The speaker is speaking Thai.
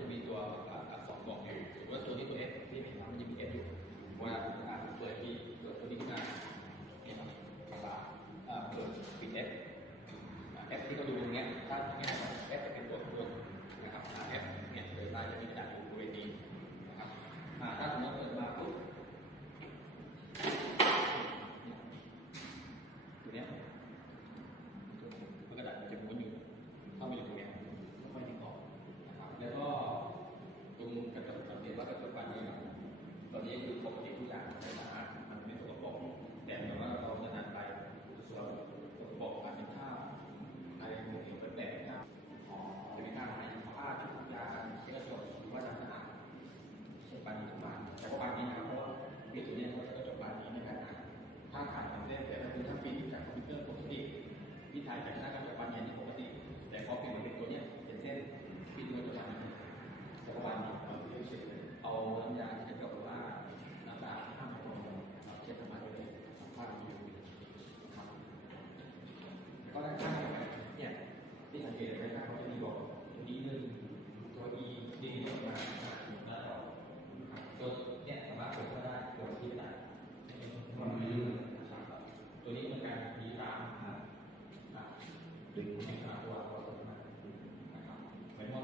to be dua. ดึงที่ขาตัวเราตรงนั้นนะครับไม่ว่า